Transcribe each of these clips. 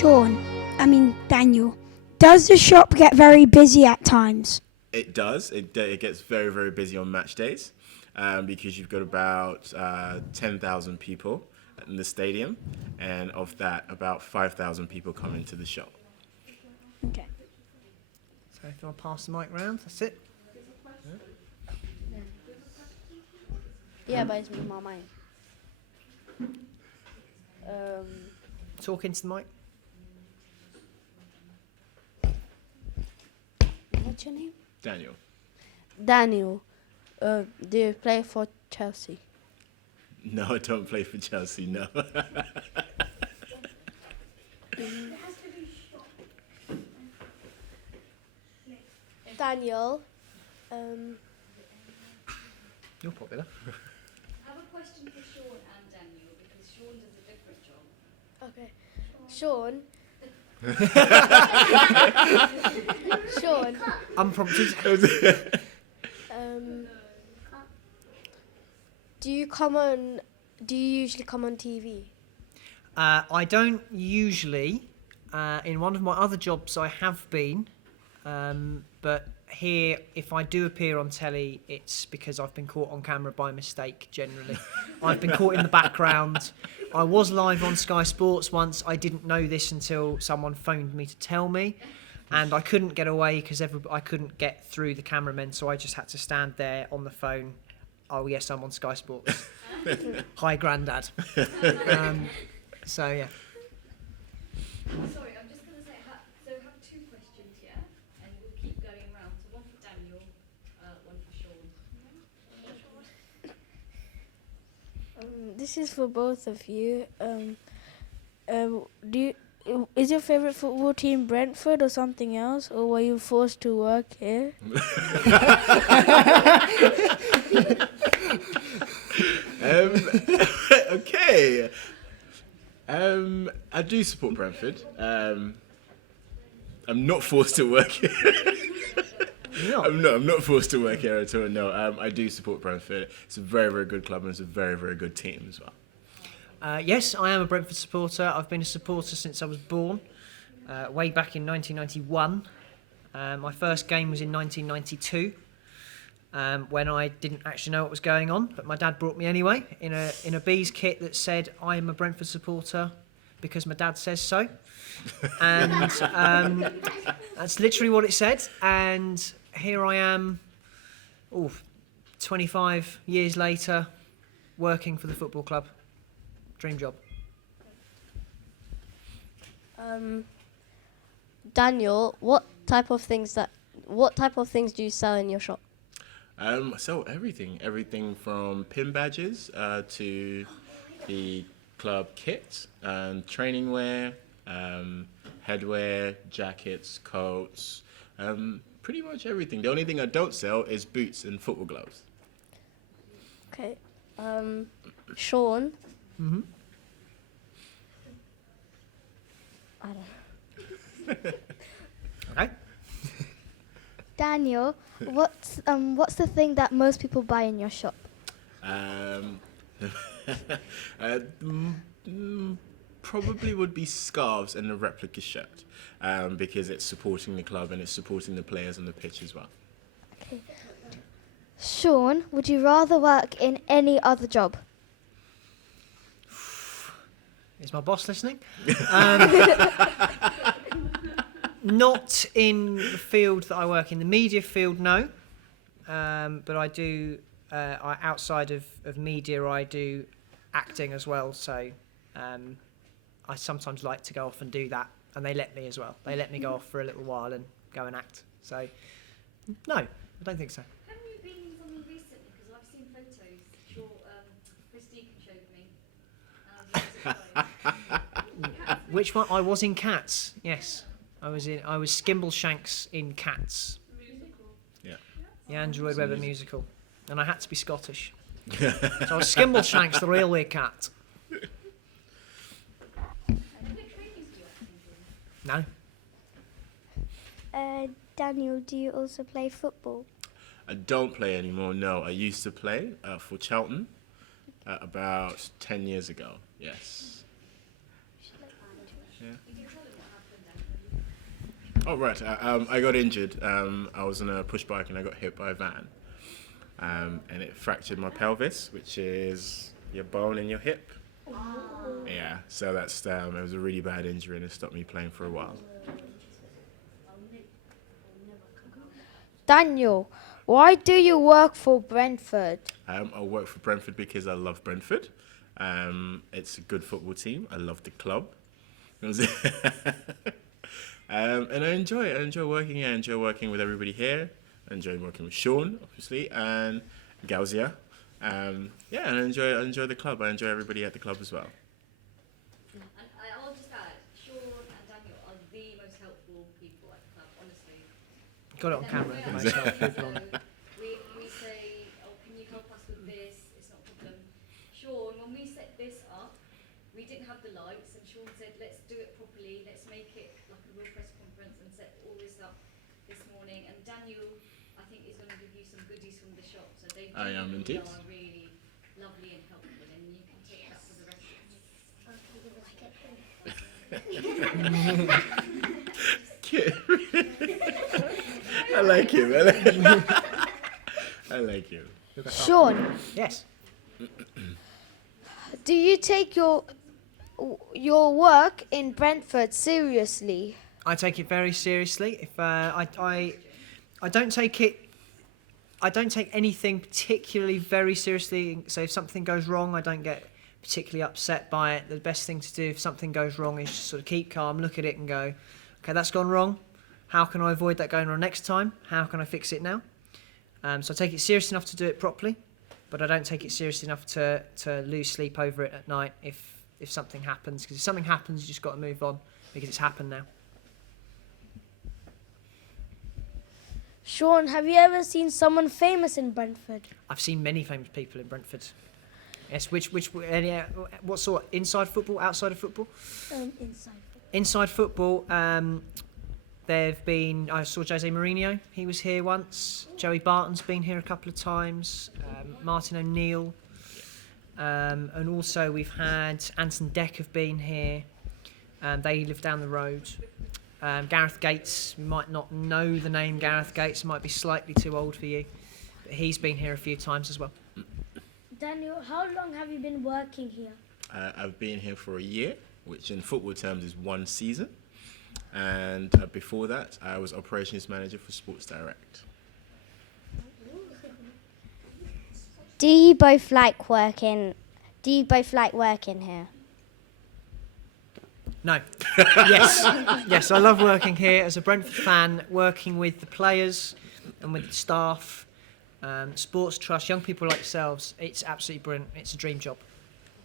Daniel, does the shop get very busy at times? It does. It gets very, very busy on match days because you've got about 10,000 people in the stadium, and of that, about 5,000 people come into the shop. Okay. So if you want to pass the mic round, that's it. Yeah, but it's my mind. Talk into the mic. What's your name? Daniel. Daniel. Do you play for Chelsea? No, I don't play for Chelsea, no. Daniel. You're popular. I have a question for Sean and Daniel because Sean does a different job. Okay. Sean. Sean. Unprompted. Do you usually come on TV? I don't usually. In one of my other jobs, I have been. But here, if I do appear on telly, it's because I've been caught on camera by mistake, generally. I've been caught in the background. I was live on Sky Sports once. I didn't know this until someone phoned me to tell me. And I couldn't get away because I couldn't get through the cameramen, so I just had to stand there on the phone. Oh, yes, I'm on Sky Sports. Hi, Grandad. So, yeah. Sorry, I'm just going to say, so I have two questions here, and we'll keep going around. So one for Daniel, one for Sean. This is for both of you. Is your favourite football team Brentford or something else, or were you forced to work here? Okay. I do support Brentford. I'm not forced to work here. No. I'm not forced to work here at all. No, I do support Brentford. It's a very, very good club and it's a very, very good team as well. Yes, I am a Brentford supporter. I've been a supporter since I was born, way back in 1991. My first game was in 1992, when I didn't actually know what was going on, but my dad brought me anyway in a bees kit that said I am a Brentford supporter because my dad says so, and that's literally what it said. And here I am, 25 years later, working for the football club. Dream job. Daniel, what type of things do you sell in your shop? I sell everything from pin badges to the club kit and training wear, headwear, jackets, coats, pretty much everything. The only thing I don't sell is boots and football gloves. Okay. Sean. Mm-hmm. I don't know. Okay. Daniel, what's the thing that most people buy in your shop? Probably would be scarves and a replica shirt, because it's supporting the club and it's supporting the players on the pitch as well. Okay. Sean, would you rather work in any other job? Is my boss listening? Not in the field that I work in. The media field, no. But I do, outside of media, I do acting as well. So I sometimes like to go off and do that. And they let me as well. They let me go off for a little while and go and act. So, no, I don't think so. Have you been in something recently? Because I've seen photos Christine showed me. Which one? I was in Cats. Yes, I was Skimbleshanks in Cats. Musical. Yeah. The Andrew Lloyd Webber musical, and I had to be Scottish. So I was Skimbleshanks, the railway cat. No. Daniel, do you also play football? I don't play anymore, no. I used to play for Charlton about 10 years ago, yes. Yeah. Oh, right. I got injured. I was on a push bike and I got hit by a van. And it fractured my pelvis, which is your bone in your hip. Yeah, so that's it was a really bad injury and it stopped me playing for a while. Daniel, why do you work for Brentford? I work for Brentford because I love Brentford. It's a good football team. I love the club. And I enjoy it. I enjoy working here. I enjoy working with everybody here. I enjoy working with Sean, obviously, and Gauzia. And I enjoy the club. I enjoy everybody at the club as well. And I'll just add, Sean and Daniel are the most helpful people at the club, honestly. Got it on camera. Yeah. Most helpful people on. We say, oh, can you help us with this? It's not a problem. Sean, when we set this up, we didn't have the lights, and Sean said, let's do it properly. Let's make it like a real press conference and set all this up this morning. And Daniel, I think, is going to give you some goodies from the shop. So they I am indeed. are really lovely and helpful, and you can take that for the rest of the Cute. I like him. I like him. Sean, Yes. do you take your work in Brentford seriously? I take it very seriously. If I don't take it, I don't take anything particularly very seriously. So if something goes wrong, I don't get particularly upset by it. The best thing to do if something goes wrong is just sort of keep calm, look at it, and go, okay, that's gone wrong. How can I avoid that going wrong next time? How can I fix it now? So I take it serious enough to do it properly, but I don't take it serious enough to lose sleep over it at night if something happens. Because if something happens, you just got to move on because it's happened now. Sean, have you ever seen someone famous in Brentford? I've seen many famous people in Brentford. Yes, what sort? Inside football, outside of football? Inside. Inside football, there've been. I saw Jose Mourinho. He was here once. Joey Barton's been here a couple of times. Martin O'Neill, and also we've had Anton Deck have been here. They live down the road. Gareth Gates, you might not know the name Gareth Gates. Might be slightly too old for you, but he's been here a few times as well. Daniel, how long have you been working here? I've been here for a year, which in football terms is 1 season. And before that, I was operations manager for Sports Direct. Do you both like working here? No. Yes, I love working here as a Brentford fan, working with the players and with the staff, sports trust, young people like yourselves. It's absolutely brilliant. It's a dream job.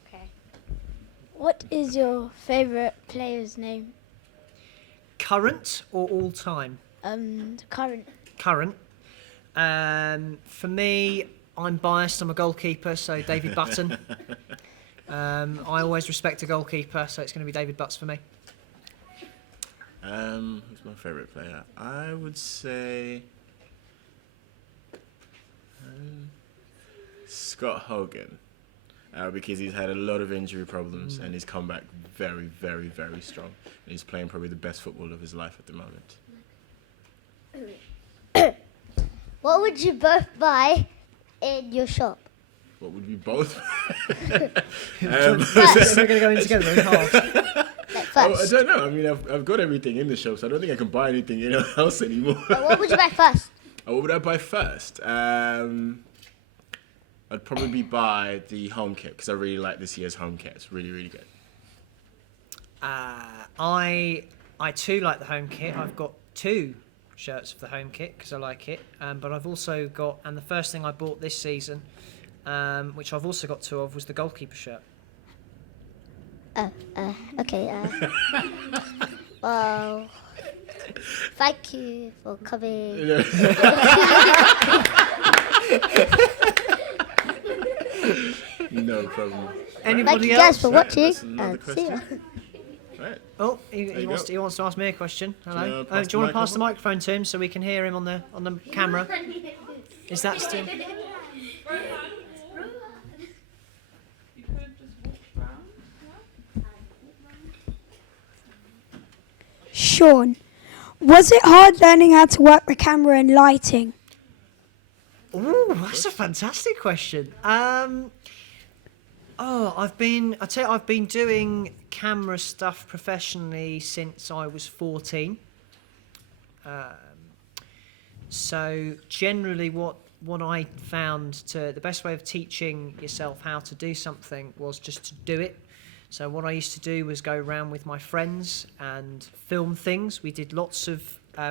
Okay. What is your favourite player's name? Current or all time? Current. Current. For me, I'm biased. I'm a goalkeeper, so David Button. I always respect a goalkeeper, so it's going to be David Butts for me. Who's my favourite player? I would say Scott Hogan, because he's had a lot of injury problems and he's come back very, very, very strong. And he's playing probably the best football of his life at the moment. What would you both buy in your shop? What would we both? We're going to go in together in half. I don't know. I mean, I've got everything in the shop, so I don't think I can buy anything in the house anymore. What would you buy first? What would I buy first? I'd probably buy the home kit because I really like this year's home kit. It's really, really good. I too like the home kit. I've got 2 shirts of the home kit because I like it. But I've also got, and the first thing I bought this season, which I've also got 2 of, was the goalkeeper shirt. Okay. Well, thank you for coming. No problem. Thank Anybody you else? guys for watching. That's another And see ya. question. Right. Oh, you he wants to ask me a question. Hello. Do you wanna Do you want to pass the microphone to him so we can hear him on the camera? Is that still? Sean, Was it hard learning how to work the camera and lighting? Oh, that's a fantastic question. I've been doing camera stuff professionally since I was 14. So generally what I found the best way of teaching yourself how to do something was just to do it. So what I used to do was go around with my friends and film things. We did lots of we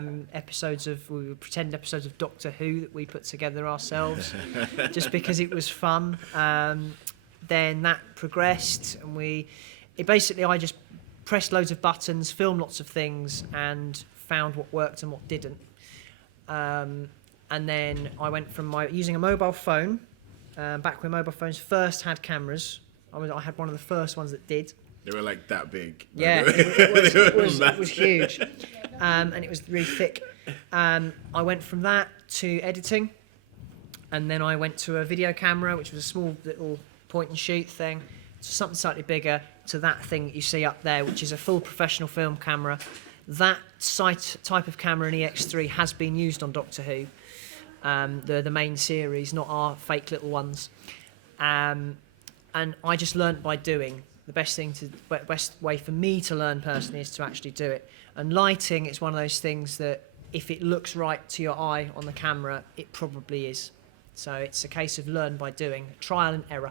would pretend episodes of Doctor Who that we put together ourselves just because it was fun. Then that progressed and I just pressed loads of buttons, filmed lots of things and found what worked and what didn't. And then I went from using a mobile phone, back when mobile phones first had cameras. I had one of the first ones that did. They were like that big. Yeah, it was huge. And it was really thick. I went from that to editing, and then I went to a video camera, which was a small little point and shoot thing, to something slightly bigger, to that thing that you see up there, which is a full professional film camera. That type of camera in EX3 has been used on Doctor Who, the main series, not our fake little ones. And I just learnt by doing. The best way for me to learn personally is to actually do it. And lighting is one of those things that if it looks right to your eye on the camera, it probably is. So it's a case of learn by doing, trial and error.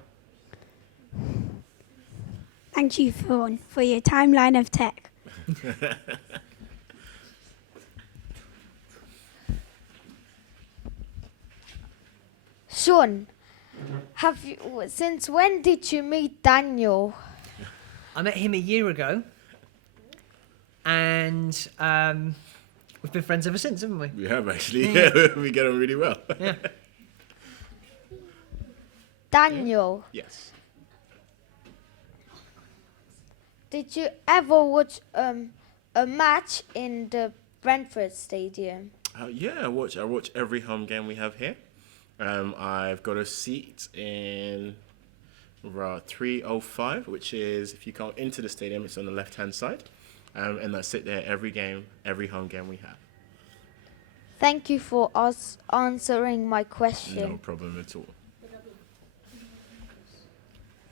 Thank you, Fawn, for your timeline of tech. Sean, since when did you meet Daniel? I met him a year ago, and we've been friends ever since, haven't we? We have actually. Yeah. We get on really well. Yeah. Daniel, Yes. did you ever watch a match in the Brentford Stadium? Yeah, I watch every home game we have here. I've got a seat in 305, which is, if you come into the stadium, it's on the left-hand side. And I sit there every home game we have. Thank you for answering my No question. problem at all.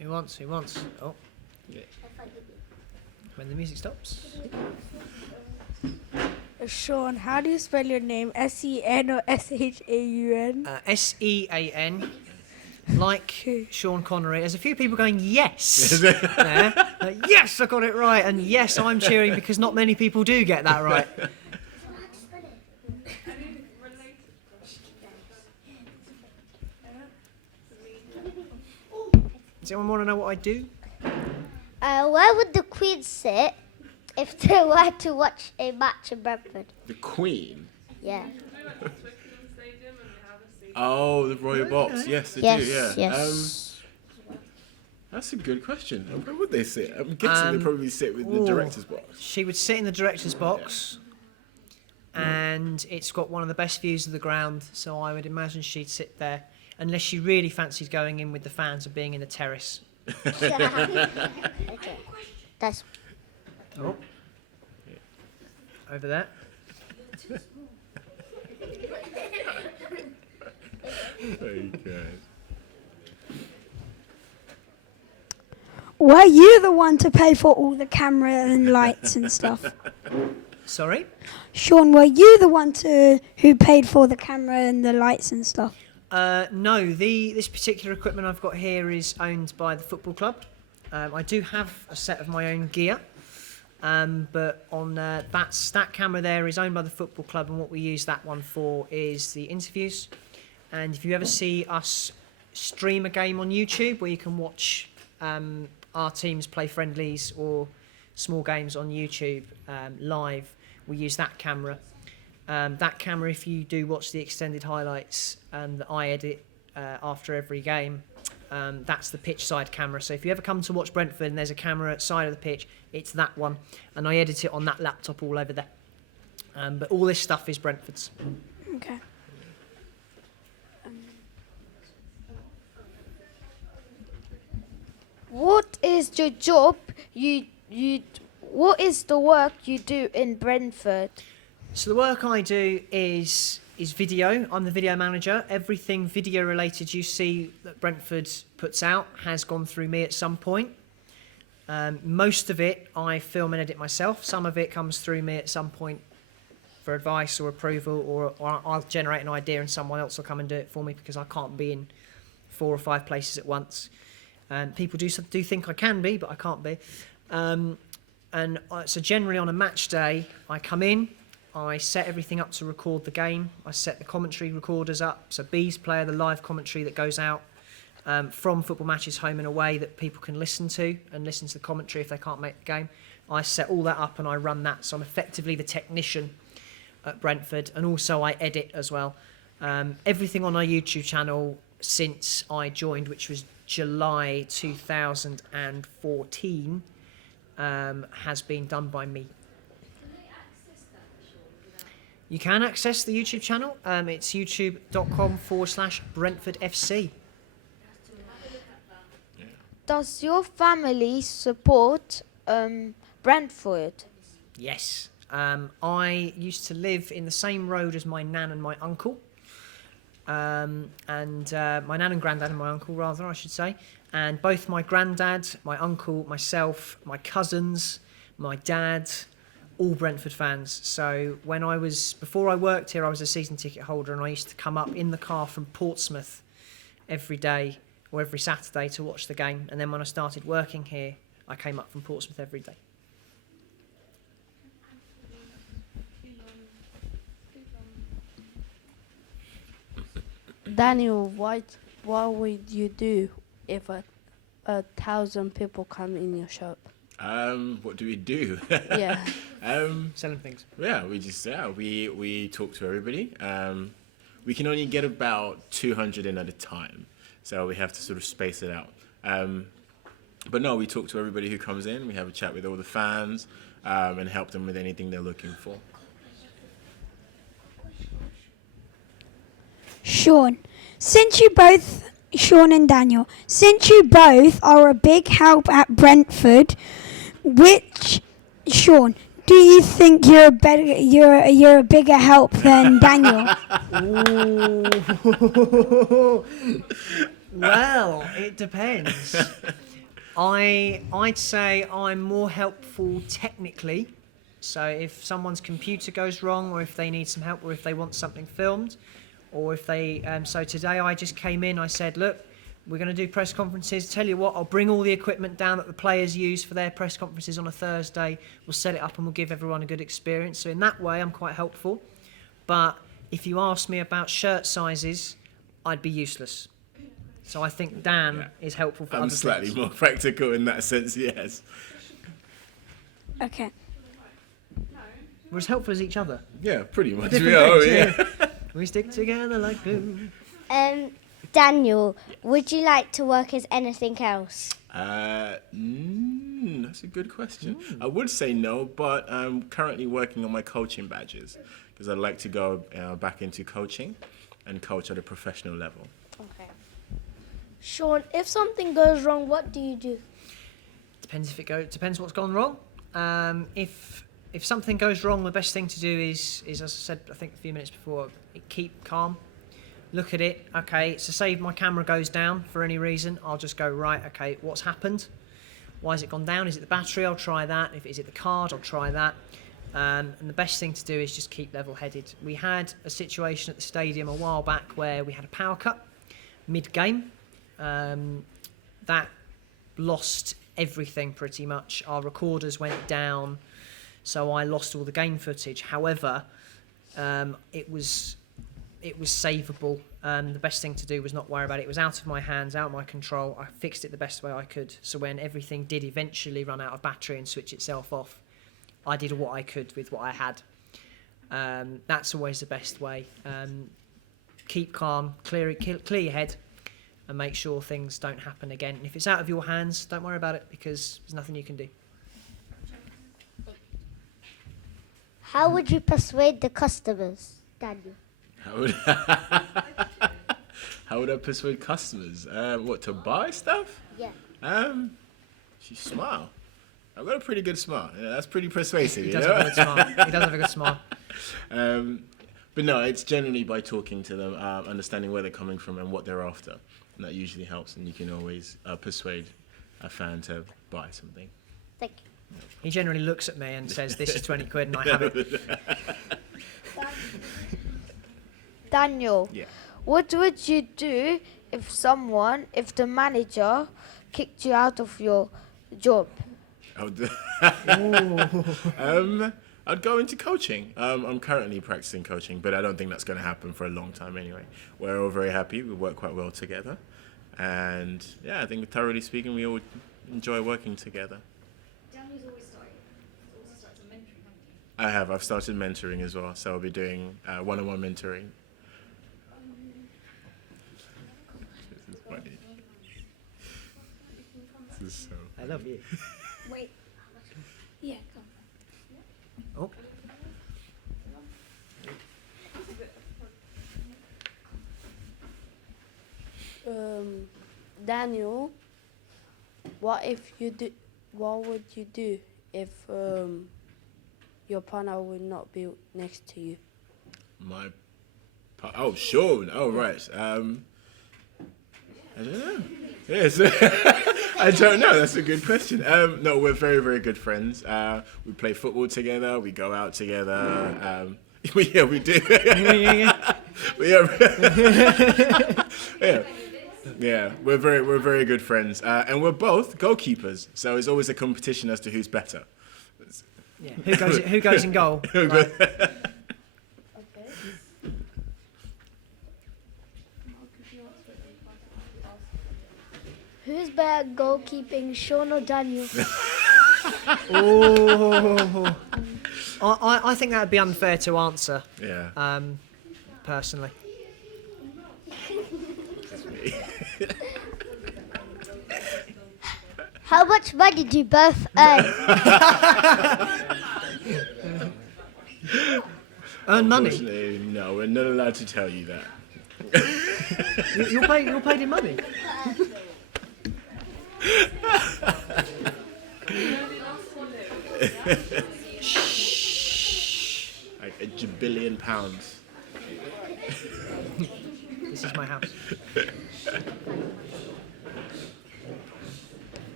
Who wants? Oh. Yeah. When the music stops. Sean, how do you spell your name? S-E-N or S-H-A-U-n? S-E-A-N. Like Sean Connery. There's a few people going, yes. there. Yes, I got it right. And yes, I'm cheering because not many people do get that right. Does anyone want to know what I do? Where would the Queen sit if they were to watch a match in Brentford? The Queen? Yeah. Oh, the Royal Box. Yes, they Yes, do, yeah. yes. That's a good question. Where would they sit? I'm guessing they'd probably sit with the director's box. She would sit in the director's box, and it's got one of the best views of the ground, so I would imagine she'd sit there, unless she really fancied going in with the fans and being in the terrace. Okay. That's Oh. Over there. Okay. Were you the one to pay for all the camera and lights and stuff? Sorry? Sean, were you the one who paid for the camera and the lights and stuff? No, this particular equipment I've got here is owned by the football club. I do have a set of my own gear, but on that camera there is owned by the football club, and what we use that one for is the interviews. And if you ever see us stream a game on YouTube where you can watch our teams play friendlies or small games on YouTube live, we use that camera. That camera, if you do watch the extended highlights that I edit after every game, that's the pitch side camera. So if you ever come to watch Brentford and there's a camera at the side of the pitch, it's that one. And I edit it on that laptop all over there. But all this stuff is Brentford's. Okay. What is your job? What is the work you do in Brentford? So the work I do is video. I'm the video manager. Everything video related you see that Brentford puts out has gone through me at some point. Most of it I film and edit myself. Some of it comes through me at some point for advice or approval, or I'll generate an idea and someone else will come and do it for me because I can't be in 4 or 5 places at once. People do think I can be, but I can't be. So generally on a match day, I come in, I set everything up to record the game. I set the commentary recorders up, so B's player, the live commentary that goes out from football matches home and away that people can listen to the commentary if they can't make the game. I set all that up and I run that, so I'm effectively the technician at Brentford, and also I edit as well. Everything on our YouTube channel since I joined, which was July 2014, has been done by me. You can access the YouTube channel. It's youtube.com/BrentfordFC. Does your family support Brentford? Yes. I used to live in the same road as my nan and my uncle. My nan and granddad and my uncle, rather, I should say. And both my granddad, my uncle, myself, my cousins, my dad, all Brentford fans. So before I worked here, I was a season ticket holder, and I used to come up in the car from Portsmouth every day or every Saturday to watch the game. And then when I started working here, I came up from Portsmouth every day. Daniel, what would you do if 1,000 people come in your shop? What do we do? Yeah. Selling things. Yeah, we talk to everybody. We can only get about 200 in at a time, so we have to sort of space it out. But no, we talk to everybody who comes in. We have a chat with all the fans and help them with anything they're looking for. Sean and Daniel, since you both are a big help at Brentford, Sean, do you think you're a bigger help than Daniel? Well, it depends. I'd say I'm more helpful technically. So if someone's computer goes wrong, or if they need some help, or if they want something filmed, or if they... so today I just came in, I said, look, we're going to do press conferences. Tell you what, I'll bring all the equipment down that the players use for their press conferences on a Thursday. We'll set it up and we'll give everyone a good experience. So in that way, I'm quite helpful. But if you ask me about shirt sizes, I'd be useless. So I think Dan is helpful for other things. I'm slightly more practical in that sense, yes. Okay. We're as helpful as each other. Yeah, pretty much. Different things, We stick together like glue. Daniel, would you like to work as anything else? That's a good question. I would say no, but I'm currently working on my coaching badges because I'd like to go back into coaching and coach at a professional level. Okay. Sean, if something goes wrong, what do you do? Depends what's gone wrong. If something goes wrong, the best thing to do is as I said, I think a few minutes before, keep calm. Look at it. Okay, so say if my camera goes down for any reason, I'll just go, right, okay, what's happened? Why has it gone down? Is it the battery? I'll try that. If it's the card, I'll try that. And the best thing to do is just keep level-headed. We had a situation at the stadium a while back where we had a power cut mid-game. That lost everything pretty much. Our recorders went down, so I lost all the game footage. However, it was savable. The best thing to do was not worry about it. It was out of my hands, out of my control. I fixed it the best way I could. So when everything did eventually run out of battery and switch itself off, I did what I could with what I had. That's always the best way. Keep calm, clear your head, and make sure things don't happen again. And if it's out of your hands, don't worry about it because there's nothing you can do. How would you persuade the customers, Daniel? How would I persuade customers? What, to buy stuff? Yeah. She smile. I've got a pretty good smile. Yeah, that's pretty persuasive. He does have a good smile. But no, it's generally by talking to them, understanding where they're coming from and what they're after. And that usually helps, and you can always persuade a fan to buy something. Thank you. He generally looks at me and says, "This is 20 quid," and I have it. Daniel, Yeah. what would you do if the manager kicked you out of your job? I'd go into coaching. I'm currently practicing coaching, but I don't think that's going to happen for a long time anyway. We're all very happy. We work quite well together. And yeah, I think thoroughly speaking, we all enjoy working together. Daniel's always started some mentoring, haven't you? I have. I've started mentoring as well. So I'll be doing one-on-one mentoring. This is funny. This is so... I love you. Wait. Yeah, come. Oh. Daniel, what would you do if your partner would not be next to you? Oh, Sean. Oh, right. I don't know. Yes. I don't know. That's a good question. No, we're very, very good friends. We play football together. We go out together. Yeah, we do. Yeah, we're very good friends, and we're both goalkeepers. So it's always a competition as to who's better. Yeah. Who goes in goal? Right. Who's better at goalkeeping, Sean or Daniel? Oh. I think that would be unfair to answer. Yeah. Personally. How much money do you both earn? Earn money? Unfortunately, no, we're not allowed to tell you that. You're paid in money? Like £1 billion. This is my house.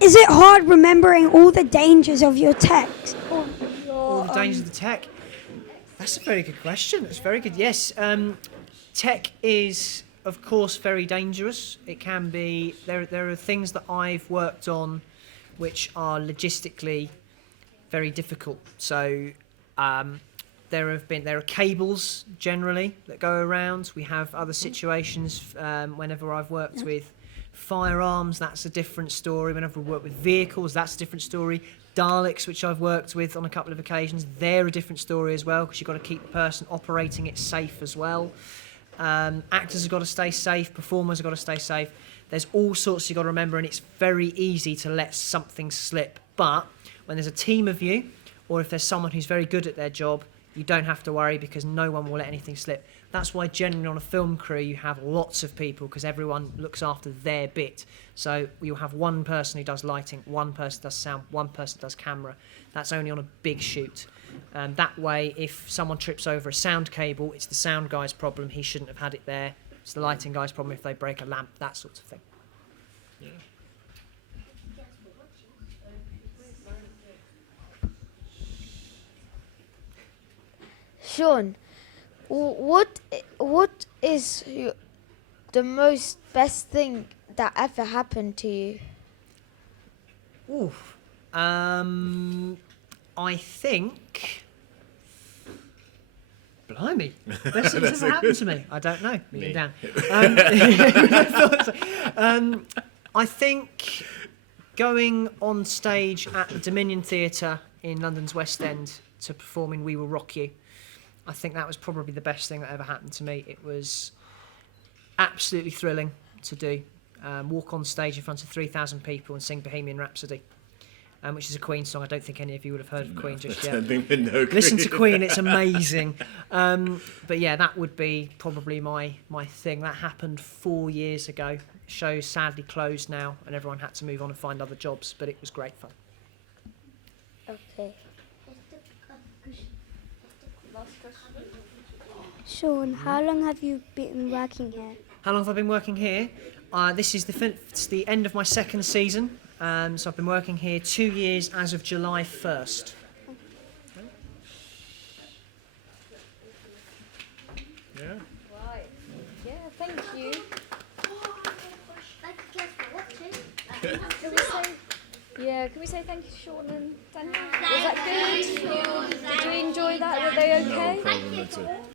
Is it hard remembering all the dangers of your text? All the dangers of the tech? That's a very good question. That's very good. Yes, tech is, of course, very dangerous. It can be. There are things that I've worked on which are logistically very difficult. So there are cables generally that go around. We have other situations whenever I've worked with firearms, that's a different story. Whenever we work with vehicles, that's a different story. Daleks, which I've worked with on a couple of occasions, they're a different story as well, because you've got to keep the person operating it safe as well. Actors have got to stay safe, performers have got to stay safe. There's all sorts you've got to remember, and it's very easy to let something slip. But when there's a team of you, or if there's someone who's very good at their job, you don't have to worry, because no one will let anything slip. That's why generally on a film crew you have lots of people, because everyone looks after their bit. So you'll have one person who does lighting, one person does sound, one person does camera. That's only on a big shoot. That way, if someone trips over a sound cable, it's the sound guy's problem. He shouldn't have had it there. It's the lighting guy's problem if they break a lamp, that sort of thing. Yeah. Sean, what is the most best thing that ever happened to you? Oof. I think. Blimey, best thing that's ever happened to me. I don't know. Me. Down. I think going on stage at the Dominion Theatre in London's West End to perform in We Will Rock You. I think that was probably the best thing that ever happened to me. It was absolutely thrilling to do. Walk on stage in front of 3,000 people and sing Bohemian Rhapsody, which is a Queen song. I don't think any of you would have heard of Queen just yet. Listen to Queen, it's amazing. But yeah, that would be probably my thing. That happened 4 years ago. Show's sadly closed now, and everyone had to move on and find other jobs, but it was great fun. Okay. Last question. Sean, how long have you been working here? How long have I been working here? This is it's the end of my second season, so I've been working here 2 years as of July 1st. Yeah. Right. Yeah, thank you. Can we say? Yeah, can we say thank you, Sean and Daniel? Was that good? Did you enjoy that? Were they okay? No problem at all.